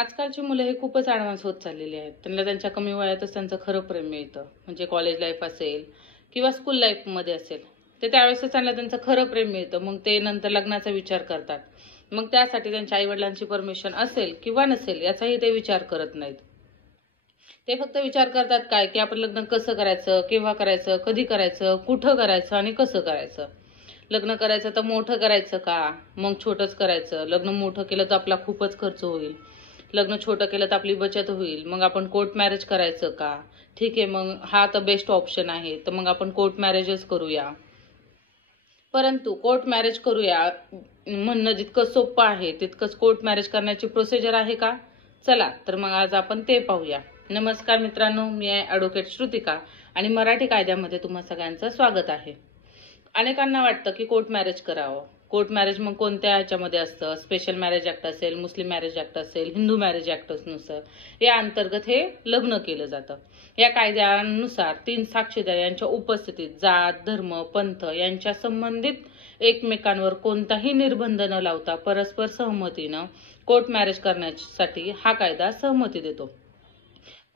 आजकालची मुलं हे खूपच ॲडव्हान्स होत चाललेली आहेत. त्यांना त्यांच्या कमी वयातच त्यांचं खरं प्रेम मिळतं. म्हणजे कॉलेज लाईफ असेल किंवा स्कूल लाईफमध्ये असेल, तर त्यावेळेसच त्यांना त्यांचं खरं प्रेम मिळतं. मग ते नंतर लग्नाचा विचार करतात. मग त्यासाठी त्यांच्या आई-वडिलांची परमिशन असेल किंवा नसेल याचाही ते विचार करत नाहीत. ते फक्त विचार करतात काय, की आपण लग्न कसं करायचं, केव्हा करायचं, कधी करायचं, कुठं करायचं आणि कसं करायचं. लग्न करायचं तर मोठं करायचं का? मग छोटंच करायचं. लग्न मोठं केलं तर आपला खूपच खर्च होईल. लग्न छोटं केलं तर आपली बचत होईल. मग आपण कोर्ट मॅरेज करायचं का? ठीक आहे, मग हा तर बेस्ट ऑप्शन आहे. तर मग आपण कोर्ट मॅरेजच करूया. परंतु कोर्ट मॅरेज करूया म्हणणं जितकं सोपं आहे, तितकंच कोर्ट मॅरेज करण्याची प्रोसिजर आहे का? चला, तर मग आज आपण ते पाहूया. नमस्कार मित्रांनो, मी आहे ॲडव्होकेट श्रुतिका आणि मराठी कायद्यामध्ये तुम्हा सगळ्यांचं स्वागत आहे. अनेकांना वाटतं की कोर्ट मॅरेज करावं. कोर्ट मॅरेज मग कोणत्या ह्याच्यामध्ये असतं? स्पेशल मॅरेज ॲक्ट असेल, मुस्लिम मॅरेज ॲक्ट असेल, हिंदू मॅरेज ॲक्टनुसार या अंतर्गत हे लग्न केलं जातं. या कायद्यानुसार 3 साक्षीदार यांच्या उपस्थितीत जात, धर्म, पंथ यांच्या संबंधित एकमेकांवर कोणताही निर्बंध न लावता परस्पर सहमतीनं कोर्ट मॅरेज करण्यासाठी हा कायदा सहमती देतो.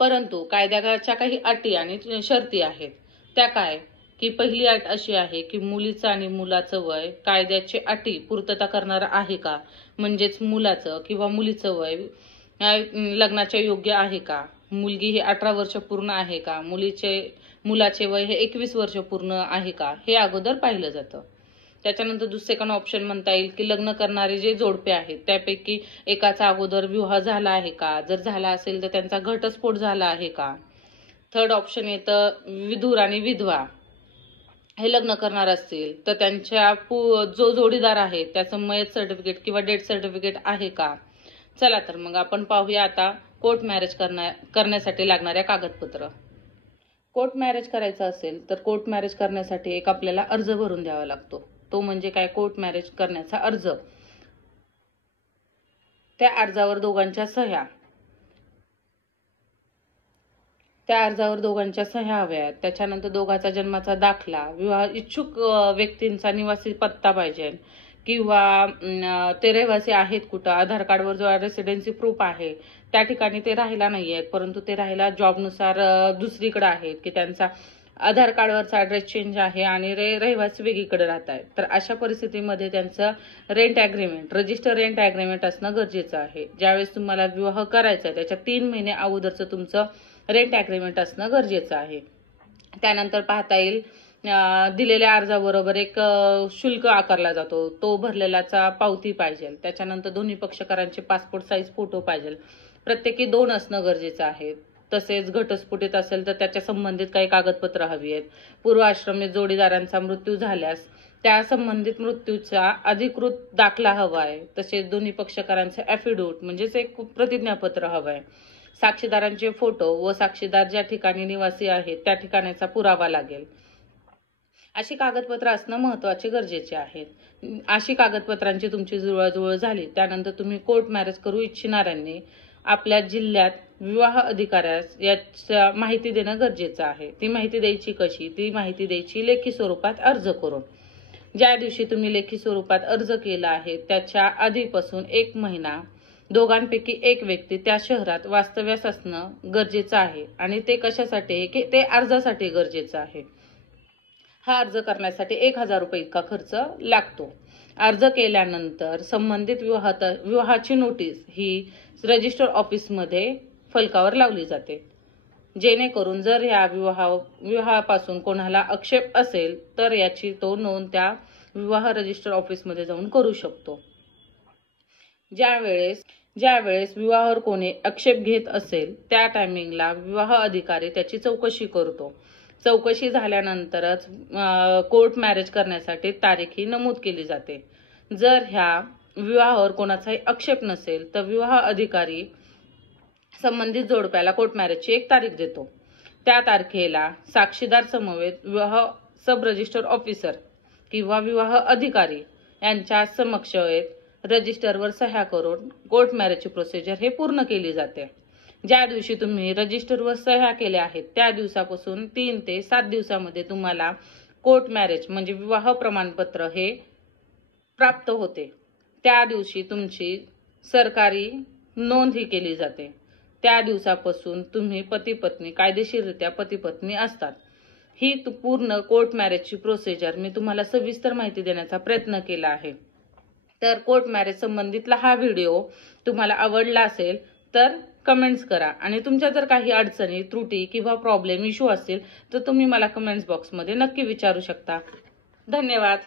परंतु कायद्याच्या काही अटी आणि शर्ती आहेत. त्या काय? की पहिली अट अशी आहे की मुलीचं आणि मुलाचं वय कायद्याची अटी पूर्तता करणारं आहे का? म्हणजेच मुलाचं किंवा मुलीचं वय लग्नाच्या योग्य आहे का? मुलगी ही 18 वर्ष पूर्ण आहे का? मुलाचे वय हे 21 वर्ष पूर्ण आहे का? हे अगोदर पाहिलं जातं. त्याच्यानंतर सेकंड ऑप्शन म्हणता येईल की लग्न करणारे जे जोडपे आहेत त्यापैकी एकाचा अगोदर विवाह झाला आहे का? जर झाला असेल तर त्यांचा घटस्फोट झाला आहे का? थर्ड ऑप्शन येतं विधूर आणि विधवा हे लग्न करणार असतील तर त्यांच्या जो जोडीदार आहे त्याचं मयत सर्टिफिकेट किंवा डेथ सर्टिफिकेट आहे का? चला तर मग आपण पाहूया आता कोर्ट मॅरेज करण्यासाठी लागणाऱ्या कागदपत्र. कोर्ट मॅरेज करायचं असेल तर कोर्ट मॅरेज करण्यासाठी एक आपल्याला अर्ज भरून द्यावा लागतो. तो म्हणजे काय? कोर्ट मॅरेज करण्याचा अर्ज. त्या अर्जावर दोघांच्या सह्या हव्यात. त्याच्यानंतर दोघांचा जन्माचा दाखला, विवाह इच्छुक व्यक्तींचा निवासी पत्ता पाहिजे किंवा ते रहिवासी आहेत कुठं. आधार कार्डवर जो रेसिडेन्सी प्रूफ आहे त्या ठिकाणी ते राहायला नाही आहेत, परंतु ते राहायला जॉबनुसार दुसरीकडे आहेत की त्यांचा आधार कार्डवरचा ॲड्रेस चेंज आहे आणि रहिवासी वेगळीकडे राहत आहेत. तर अशा परिस्थितीमध्ये त्यांचं rent agreement, register rent agreement असणं गरजेचं आहे. ज्यावेळेस तुम्हाला विवाह करायचा आहे त्याच्या 3 महिने अगोदरचं तुमचं रेंट ॲग्रीमेंट असणं गरजेचं आहे. त्यानंतर पाहता येईल दिलेल्या अर्जाबरोबर एक शुल्क आकारला जातो, तो भरलेलाचा पावती पाहिजे. त्याच्यानंतर दोन्ही पक्षकारांचे पासपोर्ट साईज फोटो पाहिजे. प्रत्येकी 2 असणं गरजेचं आहे. तसेच घटस्फोटित असेल तर त्याच्या संबंधित काही कागदपत्र हवी आहेत. पूर्वाश्रमित जोडीदारांचा मृत्यू झाल्यास त्या संबंधित मृत्यूचा अधिकृत दाखला हवा आहे. तसेच दोन्ही पक्षकारांचे ॲफिडेव्हिट म्हणजेच एक प्रतिज्ञापत्र हवं आहे. साक्षीदारांचे फोटो व साक्षीदार ज्या ठिकाणी निवासी आहेत त्या ठिकाणाचा पुरावा लागेल. अशी कागदपत्र असणं महत्त्वाचे गरजेचे आहेत. अशी कागदपत्रांची तुमची जुळवाजुळव झाली त्यानंतर तुम्ही कोर्ट मॅरेज करू इच्छिणाऱ्यांनी आपल्या जिल्ह्यात विवाह अधिकाऱ्यास याच्या माहिती देणं गरजेचं आहे. ती माहिती द्यायची कशी? ती माहिती द्यायची लेखी स्वरूपात अर्ज करून. ज्या दिवशी तुम्ही लेखी स्वरूपात अर्ज केला आहे त्याच्या आधीपासून 1 महिना दोघांपैकी एक व्यक्ती त्या शहरात वास्तव्यास असणं गरजेचं आहे. आणि ते कशासाठी आहे की ते अर्जासाठी गरजेचं आहे. हा अर्ज करण्यासाठी 1000 रुपये इतका खर्च लागतो. अर्ज केल्यानंतर संबंधित विवाहाची नोटीस ही रजिस्टर ऑफिसमध्ये फलकावर लावली जाते. जेणेकरून जर या विवाहापासून कोणाला आक्षेप असेल तर याची तो नोंद त्या विवाह रजिस्टर ऑफिसमध्ये जाऊन करू शकतो. ज्यावेळेस विवाहावर कोणी आक्षेप घेत असेल त्या टायमिंगला विवाह अधिकारी त्याची चौकशी करतो. चौकशी झाल्यानंतरच कोर्ट मॅरेज करण्यासाठी तारीखही नमूद केली जाते. जर ह्या विवाहावर कोणाचाही आक्षेप नसेल तर विवाह अधिकारी संबंधित जोडप्याला कोर्ट मॅरेजची एक तारीख देतो. त्या तारखेला साक्षीदार समवेत विवाह सब रजिस्टर ऑफिसर किंवा विवाह अधिकारी यांच्या समक्ष रजिस्टरवर सह्या करून कोर्ट मॅरेजची प्रोसिजर हे पूर्ण केली जाते. ज्या दिवशी तुम्ही रजिस्टरवर सह्या केल्या आहेत त्या दिवसापासून 3 ते 7 दिवसामध्ये तुम्हाला कोर्ट मॅरेज म्हणजे विवाह प्रमाणपत्र हे प्राप्त होते. त्या दिवशी तुमची सरकारी नोंद ही केली जाते. त्या दिवसापासून तुम्ही पती पत्नी कायदेशीररित्या पती पत्नी असतात. ही पूर्ण कोर्ट मॅरेजची प्रोसिजर मी तुम्हाला सविस्तर माहिती देण्याचा प्रयत्न केला आहे. तर कोर्ट मॅरेज संबंधितला हा व्हिडिओ तुम्हाला आवडला असेल तर कमेंट्स करा आणि तुमच्या जर काही अडचणी, त्रुटी किंवा प्रॉब्लेम, इश्यू असतील तर तुम्ही मला कमेंट्स बॉक्समध्ये नक्की विचारू शकता. धन्यवाद.